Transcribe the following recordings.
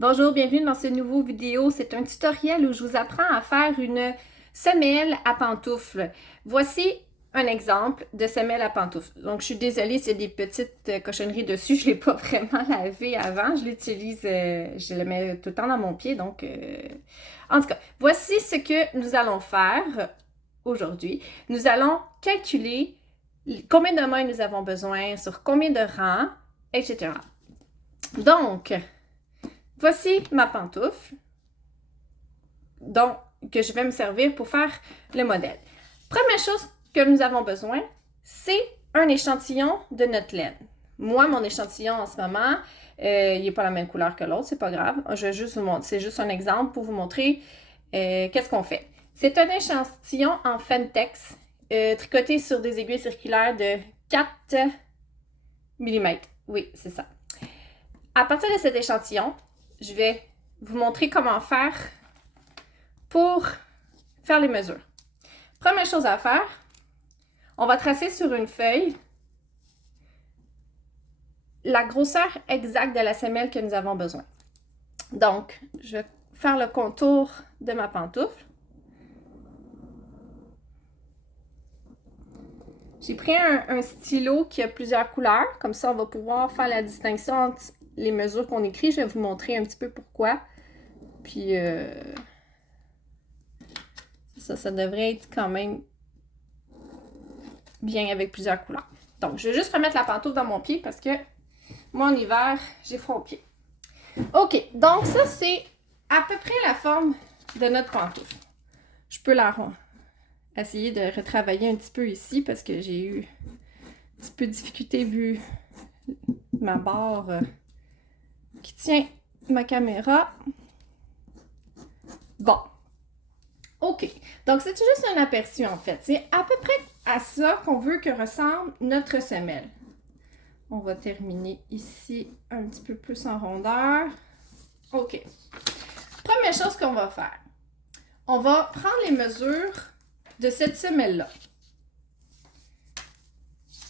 Bonjour, bienvenue dans cette nouvelle vidéo. C'est un tutoriel où je vous apprends à faire une semelle à pantoufles. Voici un exemple de semelle à pantoufles. Donc, je suis désolée s'il y a des petites cochonneries dessus. Je ne l'ai pas vraiment lavé avant. Je l'utilise, je le mets tout le temps dans mon pied. Donc, en tout cas, voici ce que nous allons faire aujourd'hui. Nous allons calculer combien de mailles nous avons besoin, sur combien de rangs, etc. Donc, voici ma pantoufle que je vais me servir pour faire le modèle. Première chose que nous avons besoin, c'est un échantillon de notre laine. Moi, mon échantillon en ce moment, il n'est pas la même couleur que l'autre, c'est pas grave. Je vais juste vous montrer, c'est juste un exemple pour vous montrer qu'est-ce qu'on fait. C'est un échantillon en Femtex, tricoté sur des aiguilles circulaires de 4 mm. Oui, c'est ça. À partir de cet échantillon, je vais vous montrer comment faire pour faire les mesures. Première chose à faire, on va tracer sur une feuille la grosseur exacte de la semelle que nous avons besoin. Donc, je vais faire le contour de ma pantoufle. J'ai pris un stylo qui a plusieurs couleurs, comme ça on va pouvoir faire la distinction entre les mesures qu'on écrit. Je vais vous montrer un petit peu pourquoi. Puis, ça devrait être quand même bien avec plusieurs couleurs. Donc, je vais juste remettre la pantoufle dans mon pied parce que moi, en hiver, j'ai froid aux pieds. OK, donc ça, c'est à peu près la forme de notre pantoufle. Je peux essayer de retravailler un petit peu ici parce que j'ai eu un petit peu de difficulté vu ma barre qui tient ma caméra. Bon. OK. Donc, c'est juste un aperçu, en fait. C'est à peu près à ça qu'on veut que ressemble notre semelle. On va terminer ici un petit peu plus en rondeur. OK. Première chose qu'on va faire, on va prendre les mesures de cette semelle-là.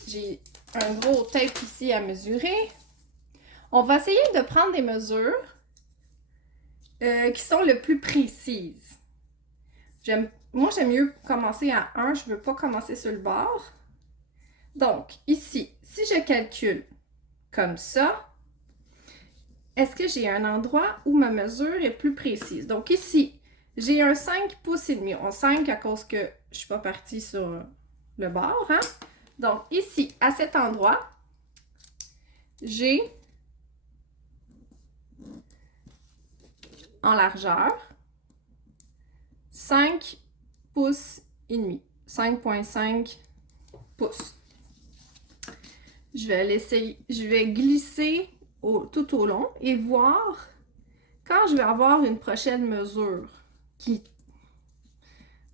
J'ai un gros tape ici à mesurer. On va essayer de prendre des mesures qui sont le plus précises. Moi, j'aime mieux commencer à 1. Je ne veux pas commencer sur le bord. Donc, ici, si je calcule comme ça, est-ce que j'ai un endroit où ma mesure est plus précise? Donc ici, j'ai un 5 pouces et demi. On 5 à cause que je ne suis pas partie sur le bord. Hein? Donc ici, à cet endroit, j'ai en largeur 5 pouces et demi. 5,5 pouces. Je vais glisser tout au long et voir quand je vais avoir une prochaine mesure.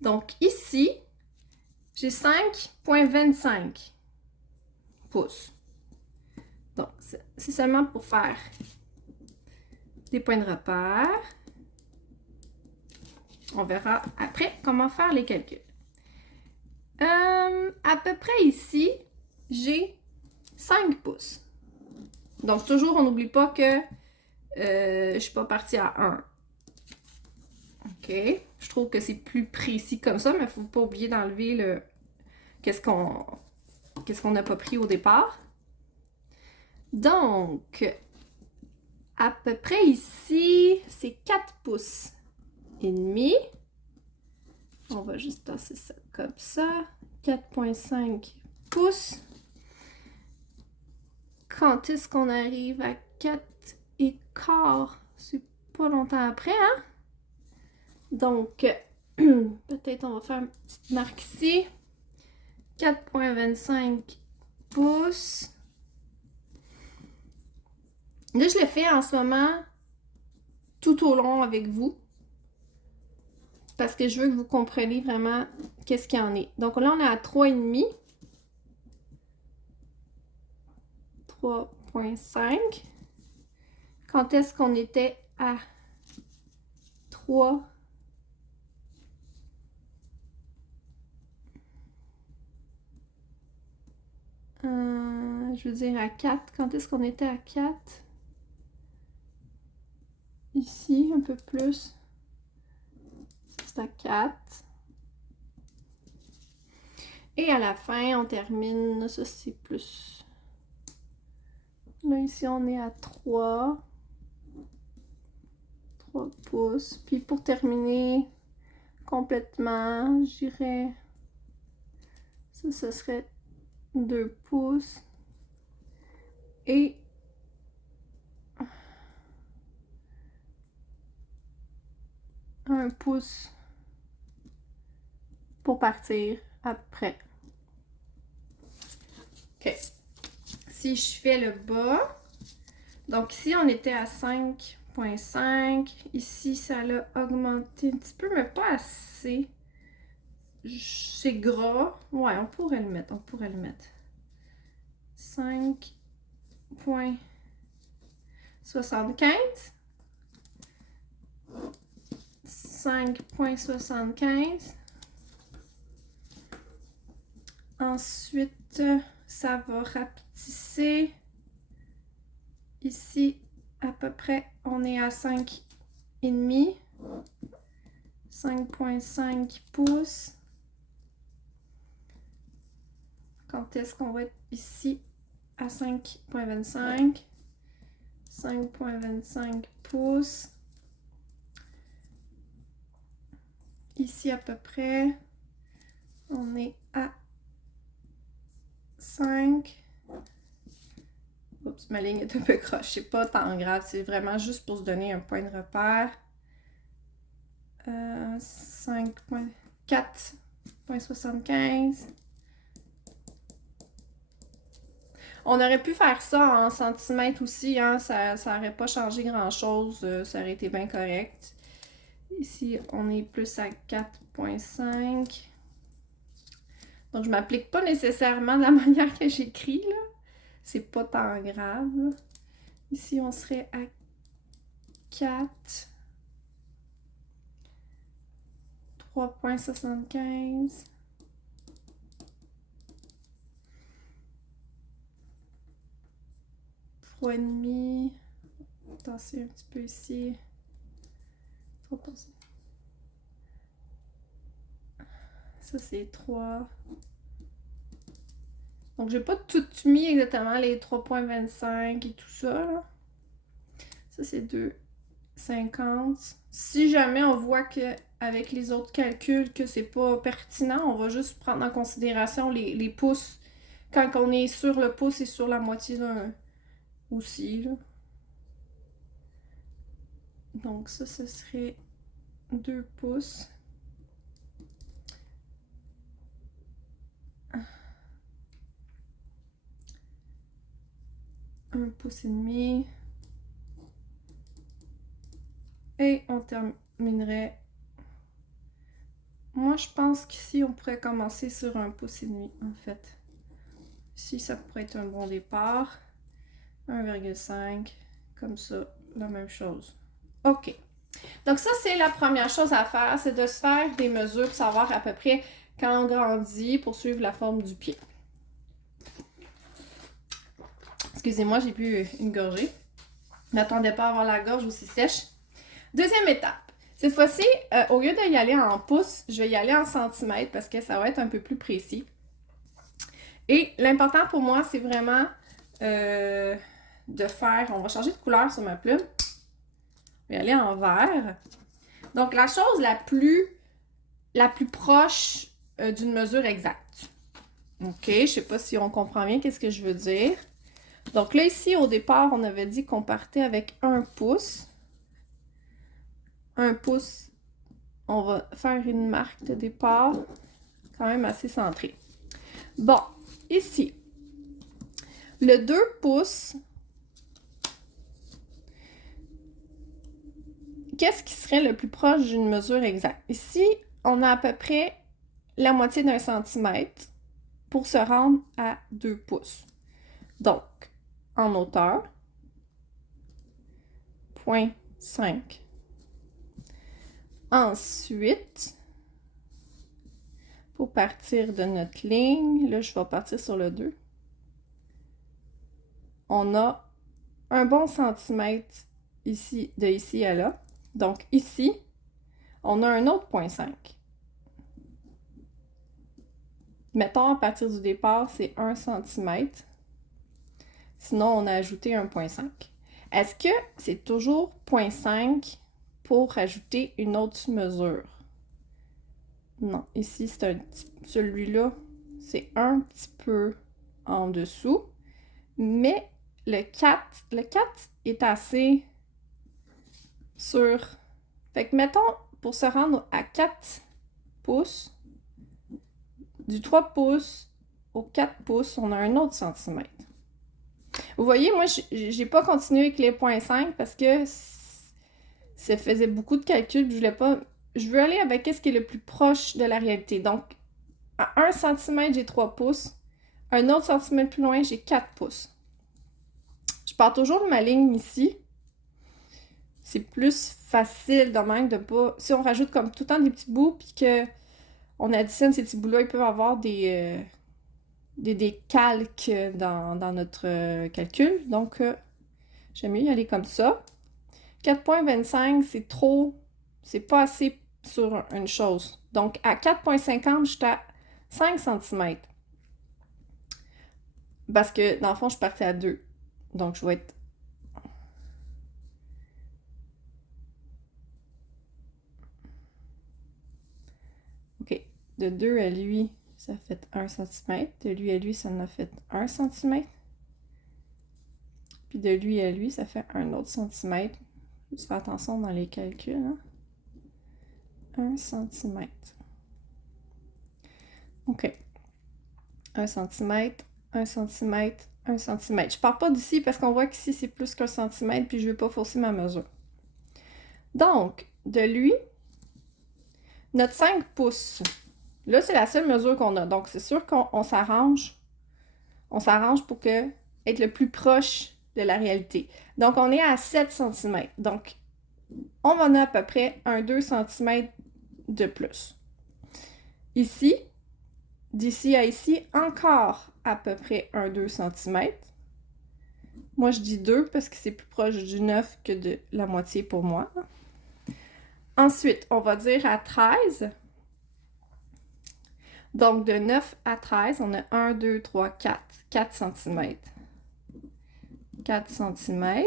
Donc ici, j'ai 5,25 pouces. Donc, c'est seulement pour faire des points de repère. On verra après comment faire les calculs. À peu près ici, j'ai 5 pouces. Donc, toujours, on n'oublie pas que je ne suis pas partie à 1. OK. Je trouve que c'est plus précis comme ça, mais il ne faut pas oublier d'enlever le qu'est-ce qu'on n'a pas pris au départ. Donc, à peu près ici, c'est 4 pouces et demi. On va juste tasser ça comme ça. 4,5 pouces. Quand est-ce qu'on arrive à 4 et quart? C'est pas longtemps après, hein? Donc, peut-être on va faire une petite marque ici. 4,25 pouces. Là, je le fais en ce moment tout au long avec vous. Parce que je veux que vous compreniez vraiment qu'est-ce qu'il y en est. Donc là, on est à 3,5. 3,5. Quand est-ce qu'on était à 3? Je veux dire à 4. Quand est-ce qu'on était à 4? ici, un peu plus. C'est à 4. Et à la fin, on termine, ça c'est plus. Là, ici, on est à 3 pouces. Puis pour terminer complètement, je dirais, ça, ce serait 2 pouces. Et 1 pouce pour partir après. OK. Si je fais le bas, donc ici, on était à 5,5. Ici, ça l'a augmenté un petit peu, mais pas assez. C'est gras. Ouais, on pourrait le mettre. 5,75. 5,75. Ensuite, ça va rapetisser. Ici, à peu près, on est à 5,5. 5,5 pouces. Quand est-ce qu'on va être ici à 5,25? 5,25 pouces. Ici, à peu près, on est à 5. Oups, ma ligne est un peu croche. C'est pas tant grave. C'est vraiment juste pour se donner un point de repère. 4,75. On aurait pu faire ça en centimètres aussi, hein? Ça n'aurait pas changé grand-chose. Ça aurait été bien correct. Ici, on est plus à 4,5. Donc, je ne m'applique pas nécessairement de la manière que j'écris, là. C'est pas tant grave. Ici, on serait à 4. 3,75. 3,5. Tasser un petit peu ici. 3%. Ça, c'est 3. Donc, j'ai pas tout mis exactement les 3,25 et tout ça, là. Ça, c'est 2,50. Si jamais on voit que avec les autres calculs que c'est pas pertinent, on va juste prendre en considération les pouces quand on est sur le pouce et sur la moitié d'un aussi, là. Donc ça, ce serait 2 pouces. Un pouce et demi. Et on terminerait. Moi, je pense qu'ici, on pourrait commencer sur 1 pouce et demi, en fait. Ici, ça pourrait être un bon départ. 1,5, comme ça, la même chose. OK. Donc ça, c'est la première chose à faire, c'est de se faire des mesures pour savoir à peu près quand on grandit pour suivre la forme du pied. Excusez-moi, j'ai bu une gorgée. Je m'attendais pas à avoir la gorge aussi sèche. Deuxième étape. Cette fois-ci, au lieu d'y aller en pouces, je vais y aller en centimètres parce que ça va être un peu plus précis. Et l'important pour moi, c'est vraiment de faire... On va changer de couleur sur ma plume. Je vais aller en vert. Donc, la chose la plus proche d'une mesure exacte. OK, je ne sais pas si on comprend bien qu'est-ce que je veux dire. Donc là, ici, au départ, on avait dit qu'on partait avec 1 pouce. 1 pouce, on va faire une marque de départ quand même assez centrée. Bon, ici, le 2 pouces, qu'est-ce qui serait le plus proche d'une mesure exacte? Ici, on a à peu près la moitié d'un centimètre pour se rendre à 2 pouces. Donc, en hauteur, 0,5. Ensuite, pour partir de notre ligne, là, je vais partir sur le 2. On a un bon centimètre ici, de ici à là. Donc ici, on a un autre 0,5. Mettons, à partir du départ, c'est 1 cm. Sinon, on a ajouté un 0,5. Est-ce que c'est toujours 0,5 pour ajouter une autre mesure? Non, ici, c'est un petit... Celui-là, c'est un petit peu en dessous. Mais le 4 est assez sur... Fait que mettons, pour se rendre à 4 pouces, du 3 pouces au 4 pouces, on a un autre centimètre. Vous voyez, moi, j'ai pas continué avec les 0,5 parce que ça faisait beaucoup de calculs. Je veux aller avec ce qui est le plus proche de la réalité. Donc, à 1 cm, j'ai 3 pouces. Un autre centimètre plus loin, j'ai 4 pouces. Je pars toujours de ma ligne ici. C'est plus facile de même de pas... Si on rajoute comme tout le temps des petits bouts, puis qu'on additionne ces petits bouts-là, ils peuvent avoir des calques dans notre calcul. Donc, j'aime mieux y aller comme ça. 4,25, c'est trop... C'est pas assez sur une chose. Donc, à 4,50, j'étais à 5 cm. Parce que, dans le fond, je suis partie à 2. Donc, je vais être... OK. De 2 à lui, ça fait 1 cm. De lui à lui, ça en a fait 1 cm. Puis de lui à lui, ça fait un autre centimètre. Juste faire attention dans les calculs. Hein? 1 cm. OK. 1 cm, 1 cm, 1 cm. Je pars pas d'ici parce qu'on voit qu'ici, c'est plus qu'un centimètre, puis je ne vais pas fausser ma mesure. Donc, de lui, notre 5 pouces. Là, c'est la seule mesure qu'on a. Donc, c'est sûr qu'on s'arrange. On s'arrange pour être le plus proche de la réalité. Donc, on est à 7 cm. Donc, on en a à peu près un 2 cm de plus. Ici, d'ici à ici, encore à peu près un 2 cm. Moi, je dis 2 parce que c'est plus proche du 9 que de la moitié pour moi. Ensuite, on va dire à 13. Donc, de 9 à 13, on a 1, 2, 3, 4. 4 cm. 4 cm.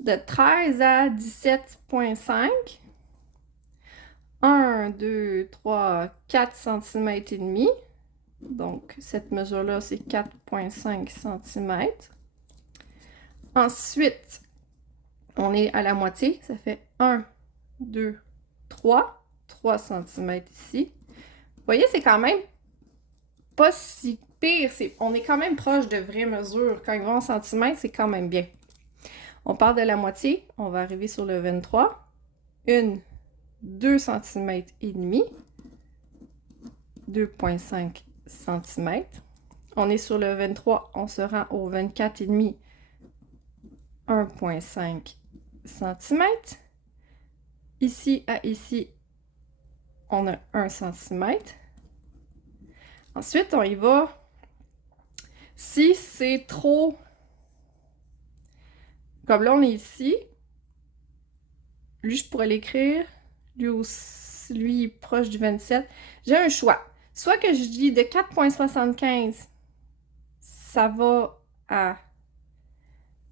De 13 à 17,5. 1, 2, 3, 4 cm et demi. Donc, cette mesure-là, c'est 4,5 cm. Ensuite, on est à la moitié. Ça fait 1, 2, 3. 3 cm ici. Vous voyez, c'est quand même pas si pire. On est quand même proche de vraies mesures. Quand ils vont en centimètres, c'est quand même bien. On part de la moitié. On va arriver sur le 23. 2 cm et demi. 2,5 cm. On est sur le 23. On se rend au 24 et demi. 1,5 cm. Ici à ici, on a 1 cm. Ensuite, on y va. Si c'est trop... Comme là, on est ici. Lui, je pourrais l'écrire. Lui aussi, lui, il est proche du 27. J'ai un choix. Soit que je dis de 4,75, ça va à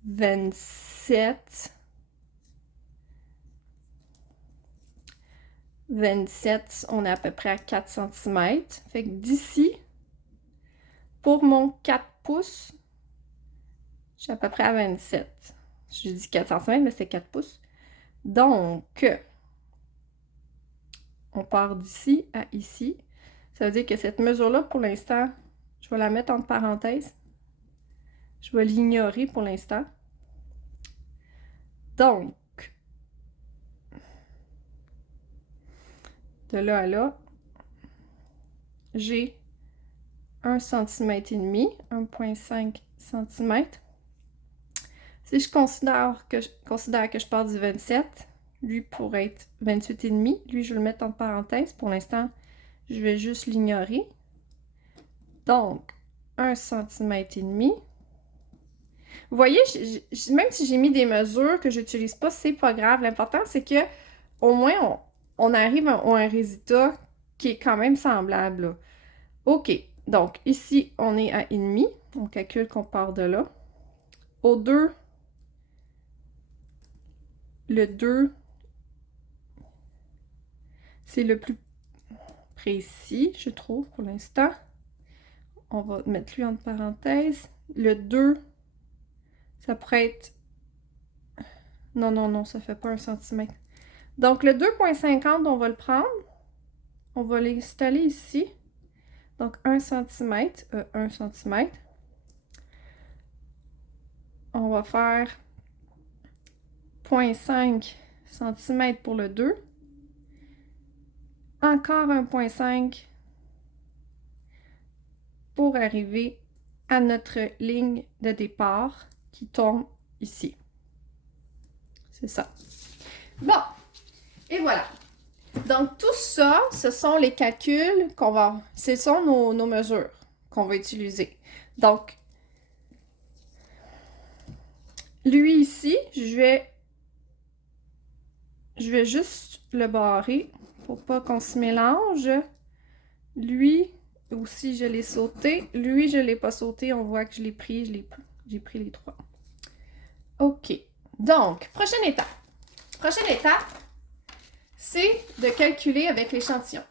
27. 27, on est à peu près à 4 cm. Fait que d'ici, pour mon 4 pouces, je suis à peu près à 27. Je dis 4 cm, mais c'est 4 pouces. Donc, on part d'ici à ici. Ça veut dire que cette mesure-là, pour l'instant, je vais la mettre entre parenthèses. Je vais l'ignorer pour l'instant. Donc, de là à là, j'ai 1 cm et demi, 1,5 cm. Si je considère que je pars du 27, lui pourrait être 28,5. Lui, je vais le mettre entre parenthèses. Pour l'instant, je vais juste l'ignorer. Donc, 1 cm et demi. Vous voyez, même si j'ai mis des mesures que j'utilise pas, c'est pas grave. L'important, c'est que au moins, on arrive à un résultat qui est quand même semblable, là. OK. Donc, ici, on est à 1,5. On calcule qu'on part de là. Au 2, le 2, c'est le plus précis, je trouve, pour l'instant. On va mettre lui entre parenthèses. Le 2, ça pourrait être... Non, non, non, ça fait pas 1 cm. Donc, le 2,50, on va le prendre. On va l'installer ici. Donc, 1 cm. 1 cm. On va faire 0,5 cm pour le 2. Encore 1,5 pour arriver à notre ligne de départ qui tombe ici. C'est ça. Bon, et voilà. Donc, tout ça, ce sont les calculs qu'on va... Ce sont nos mesures qu'on va utiliser. Donc, lui ici, je vais juste le barrer pour pas qu'on se mélange. Lui aussi, je l'ai sauté. Lui, je l'ai pas sauté. On voit que je l'ai pris. J'ai pris les trois. OK. Donc, prochaine étape. Prochaine étape, c'est de calculer avec l'échantillon.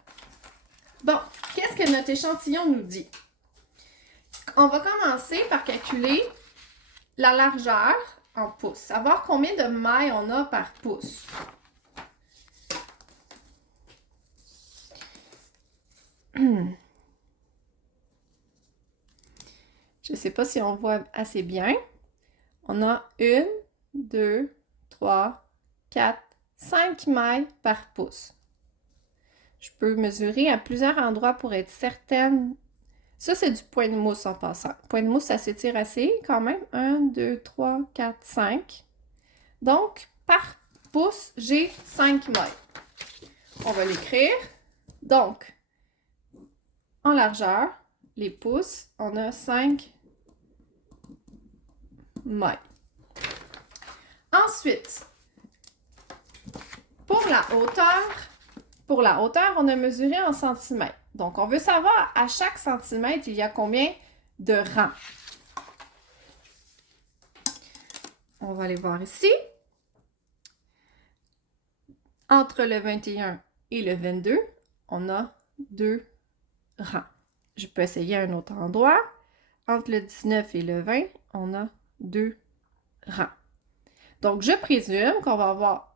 Bon, qu'est-ce que notre échantillon nous dit? On va commencer par calculer la largeur en pouces. Savoir combien de mailles on a par pouce. Je ne sais pas si on voit assez bien. On a 1, 2, 3, 4, 5 mailles par pouce. Je peux mesurer à plusieurs endroits pour être certaine. Ça, c'est du point de mousse en passant. Point de mousse, ça s'étire assez quand même. 1, 2, 3, 4, 5. Donc, par pouce, j'ai 5 mailles. On va l'écrire. Donc, en largeur, les pouces, on a 5 mailles. Ensuite, pour la hauteur, on a mesuré en centimètres. Donc, on veut savoir à chaque centimètre, il y a combien de rangs. On va aller voir ici. Entre le 21 et le 22, on a 2 rangs. Je peux essayer un autre endroit. Entre le 19 et le 20, on a 2 rangs. Donc, je présume qu'on va avoir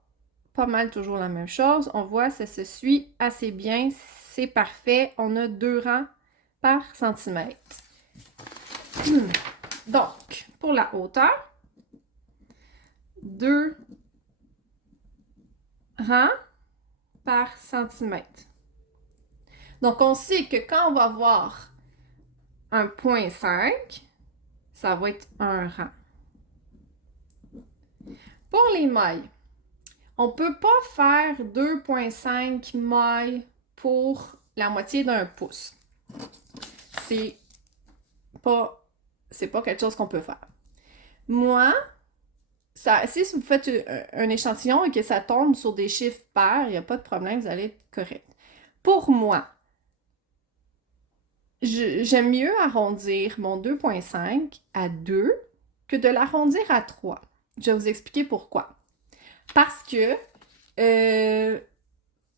pas mal toujours la même chose. On voit, ça se suit assez bien. C'est parfait. On a 2 rangs par centimètre. Donc, pour la hauteur, 2 rangs par centimètre. Donc, on sait que quand on va voir un 0,5, ça va être un rang. Pour les mailles, on ne peut pas faire 2,5 mailles pour la moitié d'un pouce. C'est pas quelque chose qu'on peut faire. Moi, si vous faites un échantillon et que ça tombe sur des chiffres pairs, il n'y a pas de problème, vous allez être correct. Pour moi, j'aime mieux arrondir mon 2,5 à 2 que de l'arrondir à 3. Je vais vous expliquer pourquoi. Parce que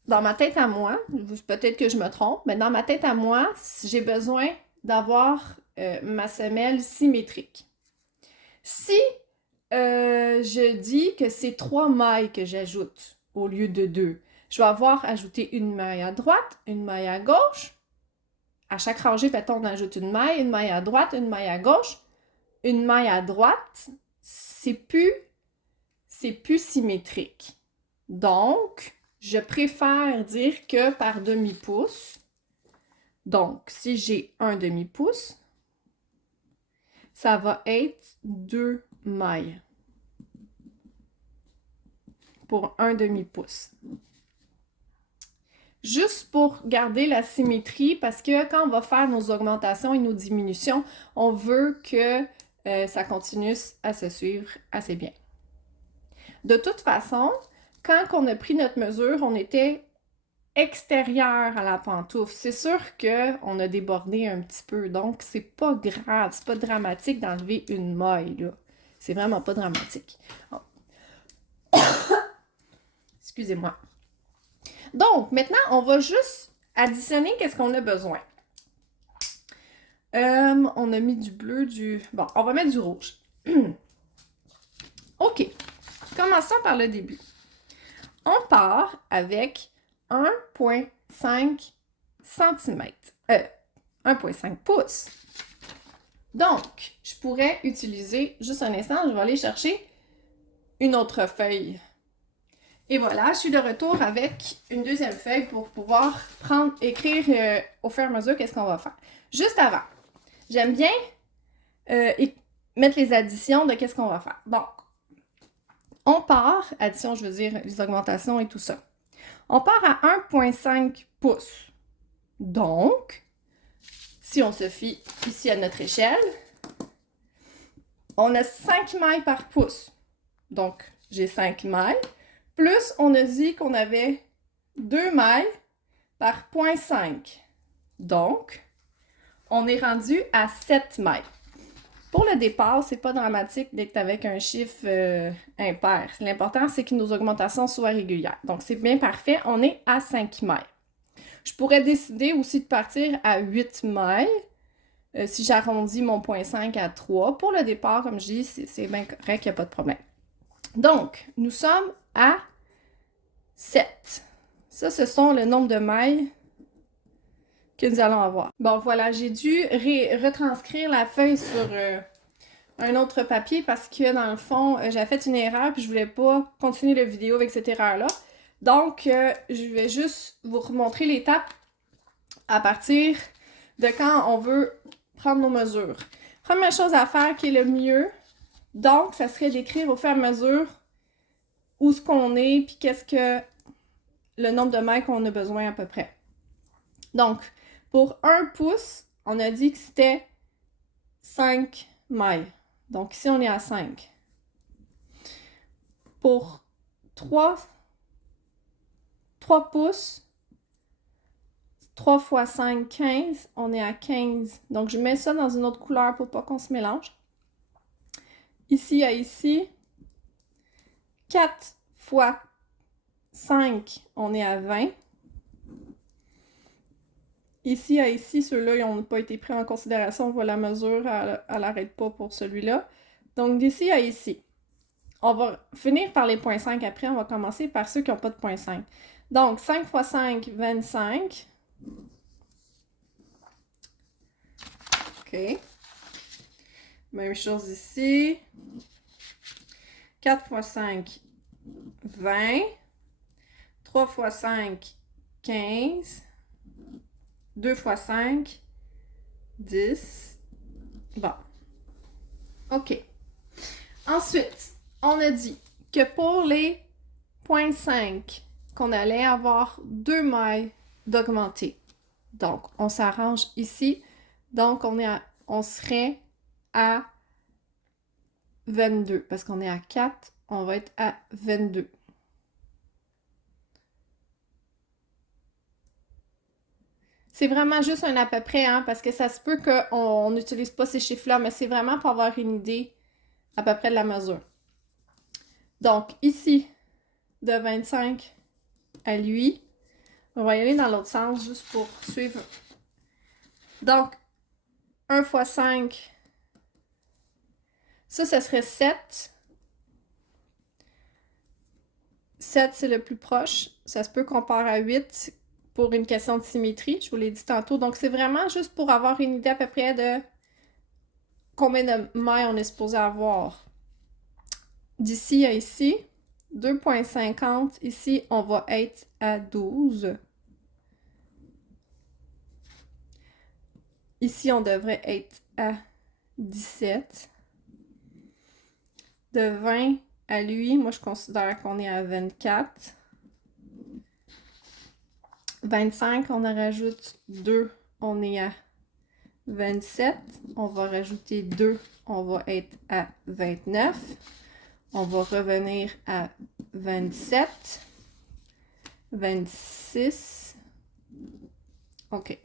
dans ma tête à moi, peut-être que je me trompe, mais dans ma tête à moi, j'ai besoin d'avoir ma semelle symétrique. Si je dis que c'est 3 mailles que j'ajoute au lieu de 2, je vais avoir ajouté une maille à droite, une maille à gauche. À chaque rangée, mettons, on ajoute une maille à droite, une maille à gauche. Une maille à droite, c'est plus symétrique. Donc, je préfère dire que par demi-pouce. Donc, si j'ai un demi-pouce, ça va être 2 mailles pour un demi-pouce. Juste pour garder la symétrie, parce que quand on va faire nos augmentations et nos diminutions, on veut que ça continue à se suivre assez bien. De toute façon, quand on a pris notre mesure, on était extérieur à la pantoufle. C'est sûr qu'on a débordé un petit peu, donc c'est pas grave, c'est pas dramatique d'enlever une maille, là. C'est vraiment pas dramatique. Oh. Excusez-moi. Donc, maintenant, on va juste additionner qu'est-ce qu'on a besoin. On a mis du bleu, Bon, on va mettre du rouge. OK. Commençons par le début. On part avec 1,5 cm. 1,5 pouces. Donc, je pourrais utiliser, juste un instant, je vais aller chercher une autre feuille. Et voilà, je suis de retour avec une deuxième feuille pour pouvoir écrire au fur et à mesure qu'est-ce qu'on va faire. Juste avant, j'aime bien mettre les additions de qu'est-ce qu'on va faire. Donc, on part, addition, je veux dire les augmentations et tout ça. On part à 1,5 pouces. Donc, si on se fie ici à notre échelle, on a 5 mailles par pouce. Donc, j'ai 5 mailles. Plus, on a dit qu'on avait 2 mailles par 0,5. Donc, on est rendu à 7 mailles. Pour le départ, c'est pas dramatique d'être avec un chiffre impair. L'important, c'est que nos augmentations soient régulières. Donc, c'est bien parfait. On est à 5 mailles. Je pourrais décider aussi de partir à 8 mailles si j'arrondis mon 0,5 à 3. Pour le départ, comme je dis, c'est bien correct, il n'y a pas de problème. Donc, nous sommes à 7. Ça, ce sont le nombre de mailles que nous allons avoir. Bon, voilà, j'ai dû retranscrire la feuille sur un autre papier parce que, dans le fond, j'ai fait une erreur puis je voulais pas continuer la vidéo avec cette erreur-là. Donc, je vais juste vous remontrer l'étape à partir de quand on veut prendre nos mesures. Première chose à faire qui est le mieux, donc, ça serait d'écrire au fur et à mesure où ce qu'on est puis qu'est-ce que le nombre de mailles qu'on a besoin à peu près. Donc, pour 1 pouce, on a dit que c'était 5 mailles. Donc, ici, on est à 5. Pour 3 pouces, 3 fois 5, 15, on est à 15. Donc, je mets ça dans une autre couleur pour pas qu'on se mélange. Ici à ici, 4 fois 5, on est à 20. Ici à ici, ceux-là, ils n'ont pas été pris en considération. On voit la mesure, elle n'arrête pas pour celui-là. Donc, d'ici à ici, on va finir par les 0,5 après. On va commencer par ceux qui n'ont pas de 0,5. Donc, 5 fois 5, 25. OK. Même chose ici. 4 fois 5, 20. 3 fois 5, 15. 2 fois 5, 10. Bon. OK. Ensuite, on a dit que pour les 0,5, qu'on allait avoir 2 mailles d'augmenter. Donc, on s'arrange ici. Donc, on serait à 22. Parce qu'on est à 4, on va être à 22. C'est vraiment juste un à peu près, hein, parce que ça se peut qu'on n'utilise pas ces chiffres-là, mais c'est vraiment pour avoir une idée à peu près de la mesure. Donc, ici, de 25 à lui, on va y aller dans l'autre sens juste pour suivre. Donc, 1 fois 5, ça serait 7. 7, c'est le plus proche. Ça se peut qu'on part à 8 pour une question de symétrie, je vous l'ai dit tantôt. Donc, c'est vraiment juste pour avoir une idée à peu près de combien de mailles on est supposé avoir. D'ici à ici, 2,50. Ici, on va être à 12. Ici, on devrait être à 17. De 20 à lui, moi, je considère qu'on est à 24. 25, on en rajoute 2, on est à 27. On va rajouter 2. On va être à 29. On va revenir à 27. 26. OK.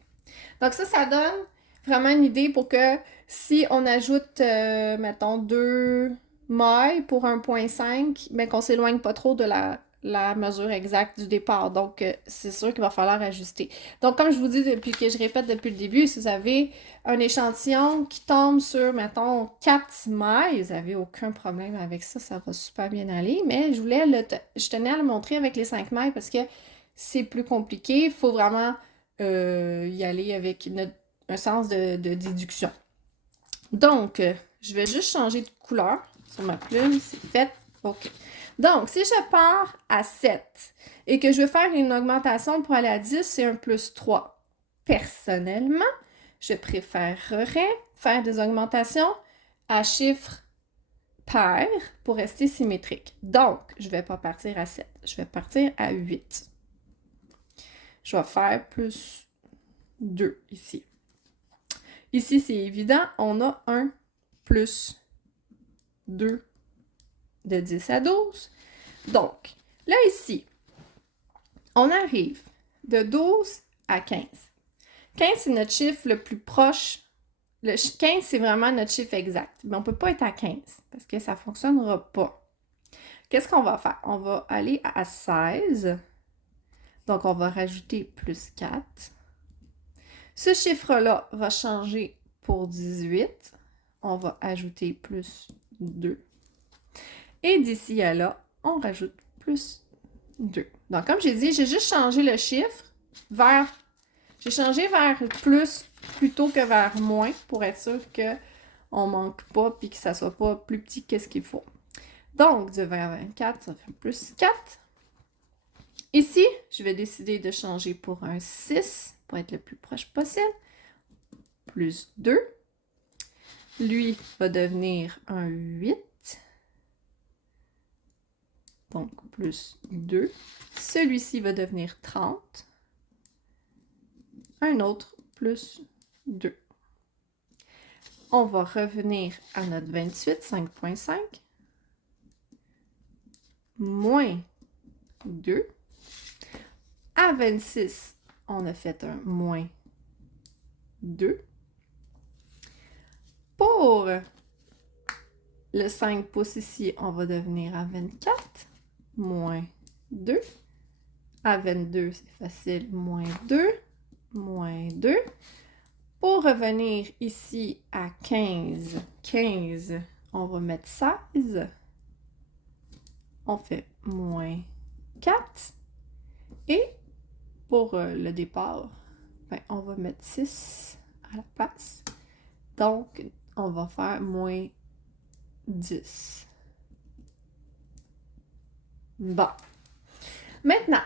Donc ça donne vraiment une idée pour que si on ajoute, mettons, 2 mailles pour 1,5, mais qu'on s'éloigne pas trop de la mesure exacte du départ. Donc, c'est sûr qu'il va falloir ajuster. Donc, comme je vous dis depuis que je répète depuis le début, si vous avez un échantillon qui tombe sur, mettons, 4 mailles, vous n'avez aucun problème avec ça, ça va super bien aller. Mais je tenais à le montrer avec les 5 mailles parce que c'est plus compliqué. Il faut vraiment y aller avec un sens de déduction. Donc, je vais juste changer de couleur sur ma plume. C'est fait. OK. Donc, si je pars à 7 et que je veux faire une augmentation pour aller à 10, c'est un plus 3. Personnellement, je préférerais faire des augmentations à chiffres pairs pour rester symétrique. Donc, je ne vais pas partir à 7. Je vais partir à 8. Je vais faire plus 2 ici. Ici, c'est évident, on a un plus 2 de 10 à 12. Donc, là, ici, on arrive de 12 à 15. 15, c'est notre chiffre le plus proche. Le 15, c'est vraiment notre chiffre exact. Mais on ne peut pas être à 15 parce que ça ne fonctionnera pas. Qu'est-ce qu'on va faire? On va aller à 16. Donc, on va rajouter plus 4. Ce chiffre-là va changer pour 18. On va ajouter plus 2. Et d'ici à là, on rajoute plus 2. Donc, comme j'ai dit, j'ai juste changé le chiffre vers... J'ai changé vers plus plutôt que vers moins pour être sûr qu'on ne manque pas et que ça ne soit pas plus petit que ce qu'il faut. Donc, du 20 à 24, ça fait plus 4. Ici, je vais décider de changer pour un 6 pour être le plus proche possible. Plus 2. Lui va devenir un 8. Donc, plus 2. Celui-ci va devenir 30. Un autre, plus 2. On va revenir à notre 28, 5,5. Moins 2. À 26, on a fait un moins 2. Pour le 5 pouces ici, on va devenir à 24. Moins 2. À 22, c'est facile, moins 2. Moins 2. Pour revenir ici à 15, 15, on va mettre 16. On fait moins 4. Et pour le départ, ben, on va mettre 6 à la place. Donc, on va faire moins 10. Bon. Maintenant,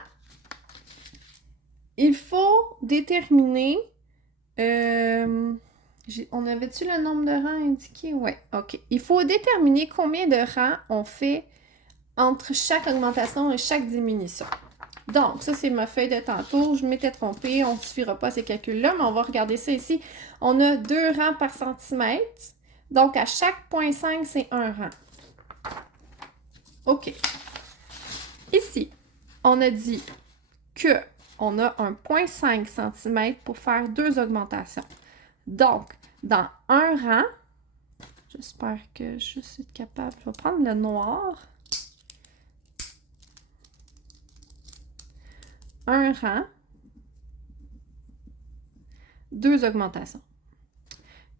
il faut déterminer... on avait-tu le nombre de rangs indiqué? Oui, OK. Il faut déterminer combien de rangs on fait entre chaque augmentation et chaque diminution. Donc, ça, c'est ma feuille de tantôt. Je m'étais trompée. On ne suffira pas à ces calculs-là, mais on va regarder ça ici. On a 2 rangs par centimètre. Donc, à chaque 0,5, c'est 1 rang. OK. Ici, on a dit qu'on a un 0,5 cm pour faire 2 augmentations. Donc, dans un rang, j'espère que je suis capable, je vais prendre le noir. Un rang, 2 augmentations.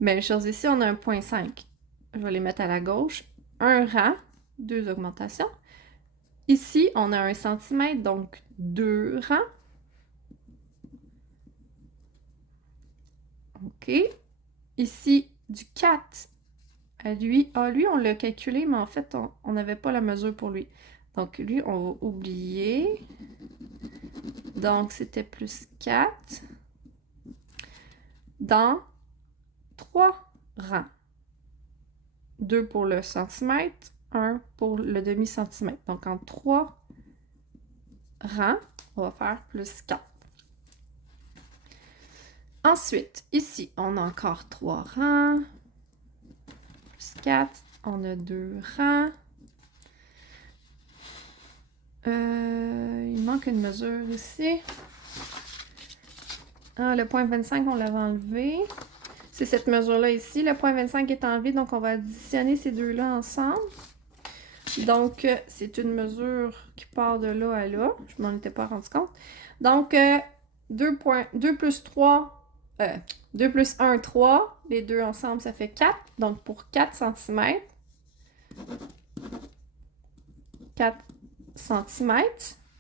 Même chose ici, on a un 0,5. Je vais les mettre à la gauche. Un rang, 2 augmentations. Ici, on a 1 cm, donc 2 rangs. OK. Ici, du 4 à lui. Ah, lui, on l'a calculé, mais en fait, on n'avait pas la mesure pour lui. Donc, lui, on va oublier. Donc, c'était plus 4 dans 3 rangs. 2 pour le centimètre, 1 pour le demi-centimètre. Donc, en 3 rangs, on va faire plus 4. Ensuite, ici, on a encore 3 rangs. Plus 4. On a 2 rangs. Il manque une mesure ici. Ah, le point 25, on l'avait enlevé. C'est cette mesure-là ici. Le point 25 est enlevé, donc on va additionner ces deux-là ensemble. Donc, c'est une mesure qui part de là à là. Je m'en étais pas rendu compte. Donc, 2 plus 1, 3. Les deux ensemble, ça fait 4. Donc, pour 4 cm. 4 cm.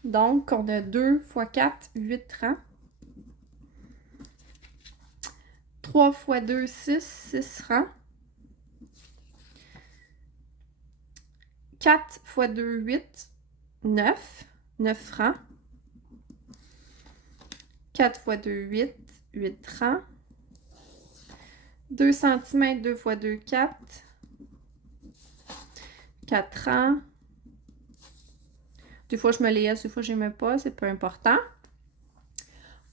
Donc, on a 2 x 4, 8 rangs. 3 x 2, 6, 6 rangs. 4 x 2, 8, 9, 9 rangs. 4 x 2, 8, 8 rangs. 2 cm, 2 x 2, 4. 4 rangs. Des fois, je me les laisse, des fois, je ne les mets pas, c'est peu important.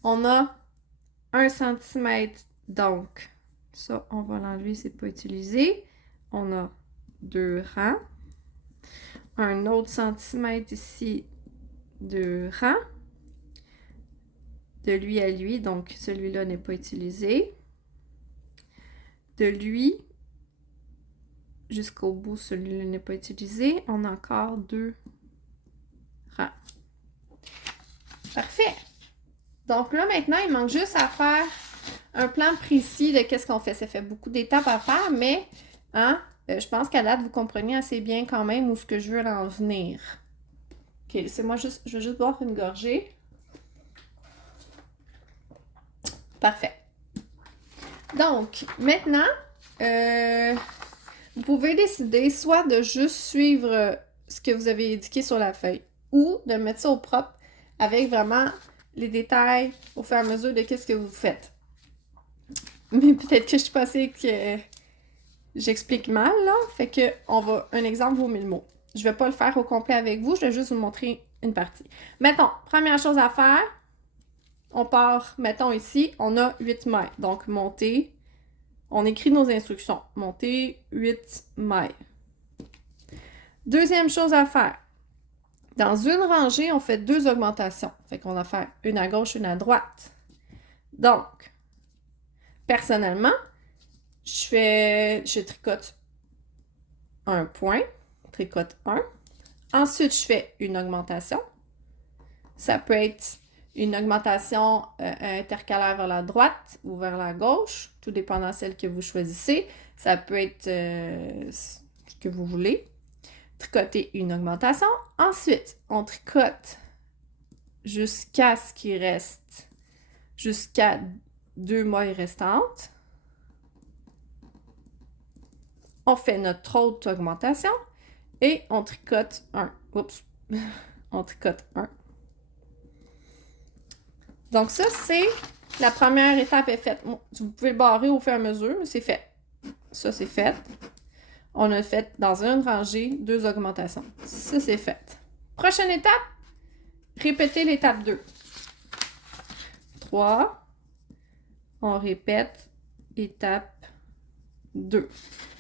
On a 1 cm, donc ça, on va l'enlever, c'est pas utilisé. On a 2 rangs. Un autre centimètre ici, 2 rangs. De lui à lui, donc celui-là n'est pas utilisé. De lui jusqu'au bout, celui-là n'est pas utilisé. On a encore 2 rangs. Parfait! Donc là, maintenant, il manque juste à faire un plan précis de qu'est-ce qu'on fait. Ça fait beaucoup d'étapes à faire, mais hein, je pense qu'à date, vous comprenez assez bien quand même où ce que je veux en venir. Ok, laissez-moi juste, je vais juste boire une gorgée. Parfait. Donc, maintenant, vous pouvez décider soit de juste suivre ce que vous avez indiqué sur la feuille ou de mettre ça au propre avec vraiment les détails au fur et à mesure de qu'est-ce que vous faites. Mais peut-être que je suis passée que j'explique mal, là. Fait que un exemple vaut 1000 mots. Je vais pas le faire au complet avec vous, je vais juste vous montrer une partie. Mettons, première chose à faire, on part, mettons ici, on a 8 mètres. Donc, monter, on écrit nos instructions. Monter 8 mètres. Deuxième chose à faire. Dans une rangée, on fait 2 augmentations. Fait qu'on va faire une à gauche, une à droite. Donc, personnellement, je tricote un point, tricote 1. Ensuite, je fais une augmentation. Ça peut être une augmentation intercalaire vers la droite ou vers la gauche, tout dépendant de celle que vous choisissez. Ça peut être ce que vous voulez. Tricoter une augmentation. Ensuite, on tricote jusqu'à ce qu'il reste, jusqu'à 2 mailles restantes. On fait notre autre augmentation et on tricote un. Oups! On tricote un. Donc ça, c'est la première étape est faite. Vous pouvez le barrer au fur et à mesure, mais c'est fait. Ça, c'est fait. On a fait dans une rangée 2 augmentations. Ça, c'est fait. Prochaine étape, répétez l'étape 2. 3. On répète étape 2.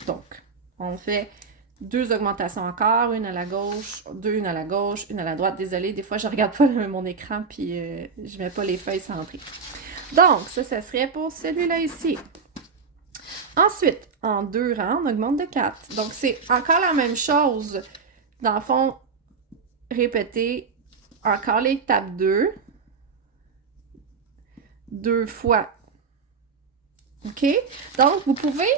Donc, on fait 2 augmentations encore, une à la gauche, une à la gauche, une à la droite. Désolée, des fois, je regarde pas mon écran puis je mets pas les feuilles centrées. Donc, ça serait pour celui-là ici. Ensuite, en 2 rangs, on augmente de 4. Donc, c'est encore la même chose. Dans le fond, répétez encore l'étape 2. 2 fois. OK? Donc, vous pouvez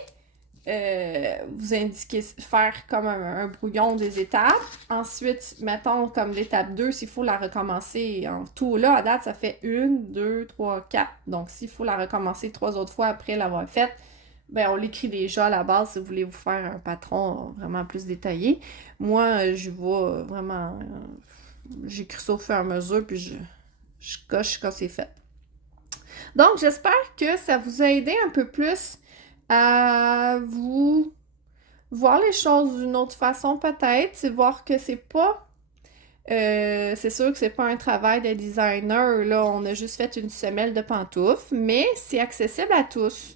vous indiquer, faire comme un brouillon des étapes. Ensuite, mettons comme l'étape 2, s'il faut la recommencer en tout. Là, à date, ça fait 1, 2, 3, 4. Donc, s'il faut la recommencer 3 autres fois après l'avoir faite, ben on l'écrit déjà à la base si vous voulez vous faire un patron vraiment plus détaillé. Moi, je vais vraiment... j'écris ça au fur et à mesure, puis je coche quand c'est fait. Donc, j'espère que ça vous a aidé un peu plus à vous voir les choses d'une autre façon peut-être. C'est voir que c'est pas C'est sûr que c'est pas un travail de designer, là, on a juste fait une semelle de pantoufles, mais c'est accessible à tous.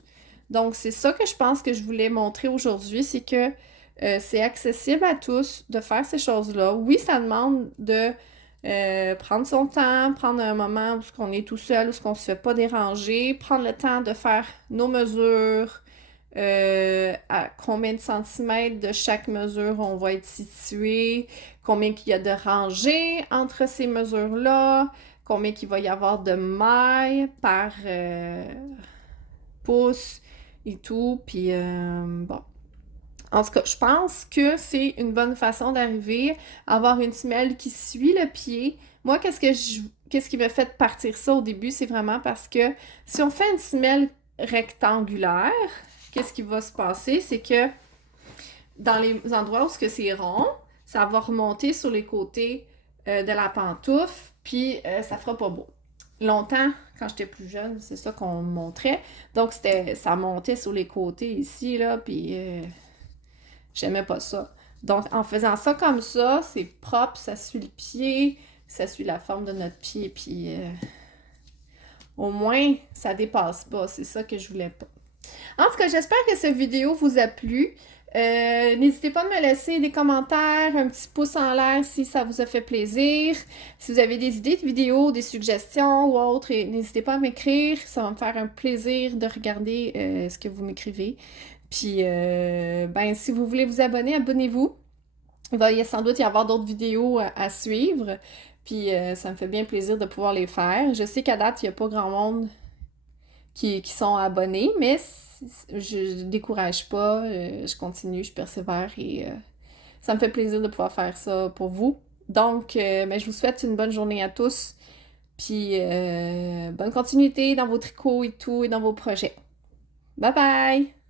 Donc, c'est ça que je pense que je voulais montrer aujourd'hui, c'est que c'est accessible à tous de faire ces choses-là. Oui, ça demande de prendre son temps, prendre un moment où on est tout seul, où on ne se fait pas déranger, prendre le temps de faire nos mesures, à combien de centimètres de chaque mesure on va être situé, combien qu'il y a de rangées entre ces mesures-là, combien qu'il va y avoir de mailles par pouce et tout. Puis bon. En tout cas, je pense que c'est une bonne façon d'arriver à avoir une semelle qui suit le pied. Moi, qu'est-ce qui m'a fait partir ça au début, c'est vraiment parce que si on fait une semelle rectangulaire, qu'est-ce qui va se passer? C'est que dans les endroits où c'est rond, ça va remonter sur les côtés de la pantoufle, puis ça fera pas beau. Longtemps, quand j'étais plus jeune, c'est ça qu'on me montrait. Donc, ça montait sur les côtés ici, là, puis j'aimais pas ça. Donc, en faisant ça comme ça, c'est propre, ça suit le pied, ça suit la forme de notre pied, puis au moins, ça dépasse pas. C'est ça que je voulais pas. En tout cas, j'espère que cette vidéo vous a plu. N'hésitez pas à me laisser des commentaires, un petit pouce en l'air si ça vous a fait plaisir. Si vous avez des idées de vidéos, des suggestions ou autres, n'hésitez pas à m'écrire. Ça va me faire un plaisir de regarder ce que vous m'écrivez. Puis, ben, si vous voulez vous abonner, abonnez-vous. Il va sans doute y avoir d'autres vidéos à suivre. Puis, ça me fait bien plaisir de pouvoir les faire. Je sais qu'à date, il n'y a pas grand monde qui sont abonnés, mais je ne décourage pas, je continue, je persévère et ça me fait plaisir de pouvoir faire ça pour vous. Donc, ben, je vous souhaite une bonne journée à tous, puis bonne continuité dans vos tricots et tout et dans vos projets. Bye bye!